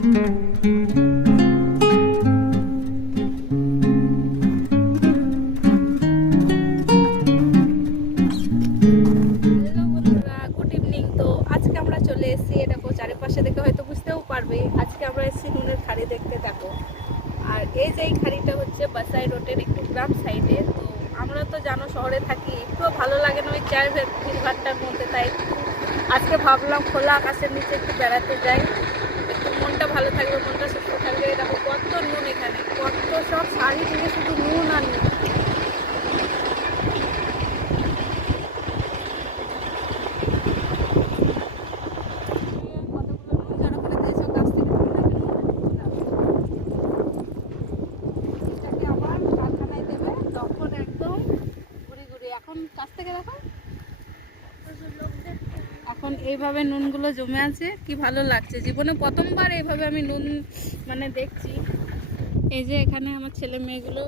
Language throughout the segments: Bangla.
এই যে এই খাড়িটা হচ্ছে বাসাই রোডের একটু গ্রাম সাইডে। তো আমরা তো জানো শহরে থাকি একটু ভালো লাগে না ওই চার ভিড়ভাট্টার মধ্যে, তাই আজকে ভাবলাম খোলা আকাশের নিচে একটু বেড়াতে যাই। ভালো থাকবে মনটা সুস্থ থাকবে দেখো কত নুন এখানে কত সব শাড়ি থেকে শুধু নুন আর নুন কতগুলো নুন জড়ো করে দিয়েছে গাছ থেকে এটাকে আবার কারখানায় দেবে তখন একদম ঘুরি ঘুরি এখন কাছ থেকে দেখো এখন এইভাবে নুনগুলো জমে আছে কি ভালো লাগছে। জীবনে প্রথমবার এইভাবে আমি নুন মানে দেখছি। এই যে এখানে আমার ছেলে মেয়েগুলো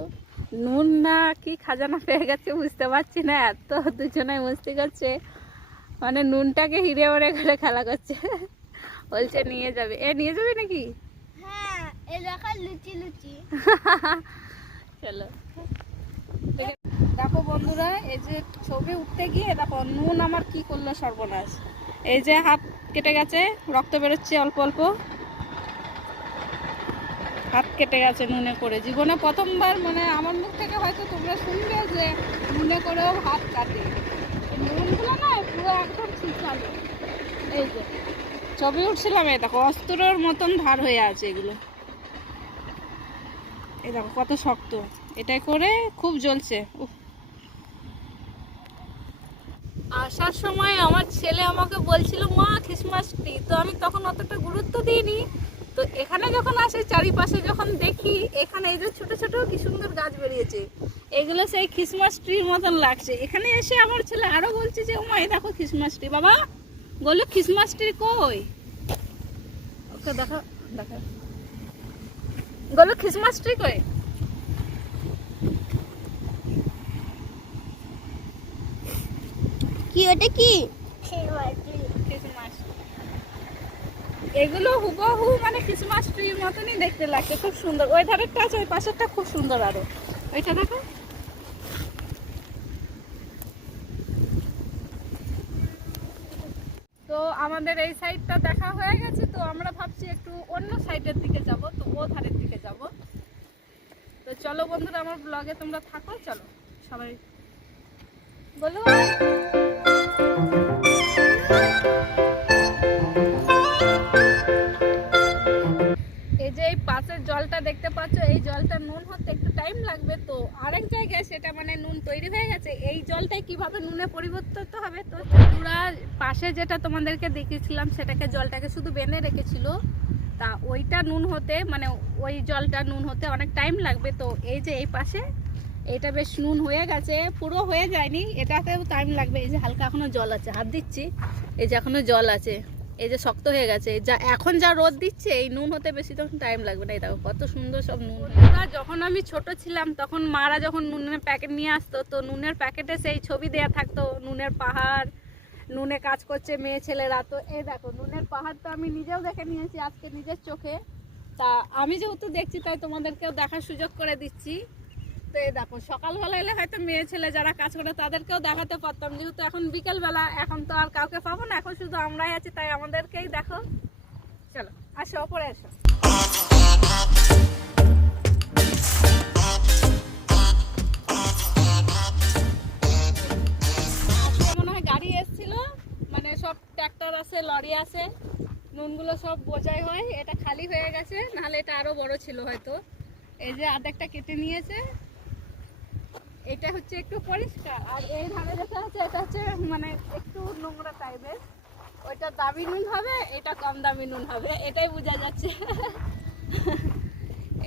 নুন না কি খাজানা পেয়ে গেছে বুঝতে পারছি না এত দুজনে মস্তি করছে। মানে নুনটাকে হিরে ওরে করে খেলা করছে। বলছে নিয়ে যাবে। এ নিয়ে যাবে নাকি? হ্যাঁ লুচি লুচি। চলো। দেখে- বন্ধুরা, এই যে ছবি উঠতে গিয়ে দেখো, নুন আমার কি করল সর্বনাশ। এই যে হাত কেটে গেছে, রক্ত বেরোচ্ছে অল্প অল্প। হাত কেটে গেছে নুনে করে। জীবনে প্রথমবার মানে আমার মুখ থেকে হয়তো তোমরা শুনবে যে নুনে করেও হাত কাটে। নুনগুলো না পুরো একদম ছিচালো এই যে, ছবি উঠছিলাম, এই দেখো, অস্ত্রর মতন ধার হয়ে আছে এগুলো। এই দেখো, কত শক্ত। এটাই করে খুব জ্বলছে। উফ। আসার সময় আমার ছেলে আমাকে বলছিল, মা, খ্রিসমাস ট্রি। তো আমি তখন অতটা গুরুত্ব দিইনি। তো এখানে যখন আসে, চারিপাশে যখন দেখি, এখানে এই যে ছোট ছোট কি সুন্দর গাছ বেরিয়েছে, এগুলো সেই খ্রিসমাস ট্রির মতন লাগছে। এখানে এসে আমার ছেলে আরও বলছে যে মা এই দেখো খ্রিসমাস ট্রি। বাবা, বলল, খ্রিসমাস ট্রি কই? ওকে, দেখো দেখো। বলল, খ্রিসমাস ট্রি কই? কি, ওটা কি? এগুলো হুবহু মানে খ্রিসমাস ট্রির মতনই দেখতে লাগছে, খুব সুন্দর। ওই ধারেরটা আছে ওই পাশেরটা খুব সুন্দর আরও। ওইটা দেখো। তো আমাদের এই সাইডটা দেখা হয়ে গেছে, তো আমরা ভাবছি একটু অন্য সাইডের দিকে যাব, তো ও ধারের দিকে যাব। তো চলো বন্ধুরা, আমার ব্লগে তোমরা থাকো, চলো সবাই। বলো। দেখতে পাচ্ছ, এই জলটা নুন হতে একটু টাইম লাগবে তো। আরেক জায়গায় সেটা মানে নুন তৈরি হয়ে গেছে। এই জলটাই কীভাবে নুনে পরিবর্তিত হবে তো পুরা পাশে যেটা তোমাদেরকে দেখিয়েছিলাম, সেটাকে জলটাকে শুধু বেঁধে রেখেছিল। তা ওইটা নুন হতে মানে ওই জলটা নুন হতে অনেক টাইম লাগবে তো। এই যে এই পাশে, এটা বেশ নুন হয়ে গেছে। পুরো হয়ে যায়নি, এটাতেও টাইম লাগবে। এই যে হালকা এখনও জল আছে, হাত দিচ্ছি। এই যে এখনও জল আছে। এই যে শক্ত হয়ে গেছে, যা এখন যা রোদ দিচ্ছে, এই নুন হতে বেশি তখন টাইম লাগবে না। এই দেখো, কত সুন্দর সব নুন। যখন আমি ছোট ছিলাম, তখন মারা যখন নুনের প্যাকেট নিয়ে আসতো, তো নুনের প্যাকেটে সেই ছবি দেয়া থাকতো, নুনের পাহাড়, নুনে কাজ করছে মেয়ে ছেলেরা। তো এই দেখো, নুনের পাহাড় তো আমি নিজেও দেখে নিয়েছি, আজকে নিজের চোখে। তা আমি যেহেতু দেখছি, তাই তোমাদেরকেও দেখার সুযোগ করে দিচ্ছি। তো এই দেখো সকালবেলা এলে হয়তো মেয়ে ছেলে যারা কাজ করে তাদেরকেও দেখাতে পারতাম। যেহেতু এখন বিকেলবেলা, এখন তো আর কাউকে পাবো না, এখন শুধু আমরাই আছি, তাই আমাদেরকেই দেখো। চলো, আসো, ওপরে আসো। গাড়ি এসেছিল মানে সব ট্র্যাক্টর আছে লরি আছে, নুনগুলো সব বোঝাই হয়, এটা খালি হয়ে গেছে, নাহলে এটা আরও বড় ছিল হয়তো। এই যে আর্ধেকটা কেটে নিয়েছে এটা হচ্ছে একটু পরিষ্কার আর এই ধারে যেটা হচ্ছে এটা হচ্ছে মানে একটু নোংরা টাইপের ওইটা দামি নুন হবে এটা কম দামি নুন হবে এটাই বোঝা যাচ্ছে।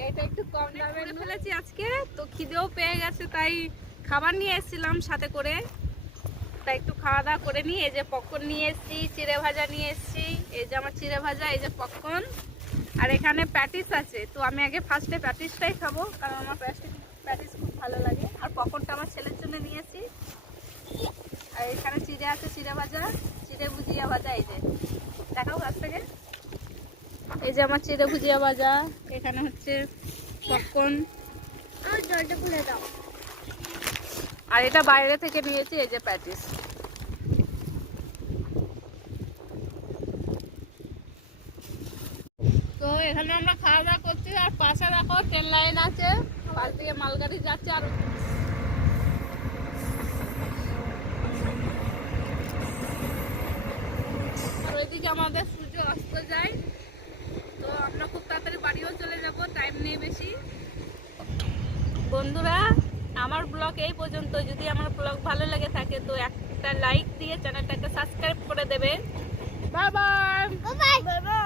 এটা একটু কম দামে ফেলেছি আজকে তো খিদেও পেয়ে গেছে তাই খাবার নিয়ে এসেছিলাম সাথে করে। তাই একটু খাওয়া দাওয়া করে নিই এই যে পপকর্ন নিয়ে এসেছি চিড়ে ভাজা নিয়ে এসেছি এই যে আমার চিড়ে ভাজা এই যে পপকর্ন আর এখানে প্যাটিস আছে তো আমি আগে ফার্স্টে প্যাটিসটাই খাব কারণ আমার প্যাটিস প্যাটিস খুব ভালো লাগে। আমার ছেলের জন্য নিয়েছি। আর এখানে চিড়ে আছে চিড়ে ভাজা চিড়ে ভুজিয়া ভাজা এই যে। দেখাও কাছ থেকে। এই যে আমার চিড়ে ভুজিয়া ভাজা এখানে হচ্ছে পপকর্ন আমার জলটা খুলে দাও। আর এটা বাইরে থেকে নিয়েছি এই যে প্যাটিস। তো এখানে আমরা খাওয়া দাওয়া করছি আর পাশে দেখো ট্রেন লাইন আছে পাশ দিয়ে মালগাড়ি যাচ্ছে আর ওইদিকে আমাদের সূর্য অস্ত যায়। তো আমরা খুব তাড়াতাড়ি বাড়িও চলে যাব টাইম নেই বেশি। বন্ধুরা আমার ব্লগ এই পর্যন্ত। যদি আমার ব্লগ ভালো লাগে থাকে তো একটা লাইক দিয়ে চ্যানেলটাকে সাবস্ক্রাইব করে দেবে বাই বাই বাই বাই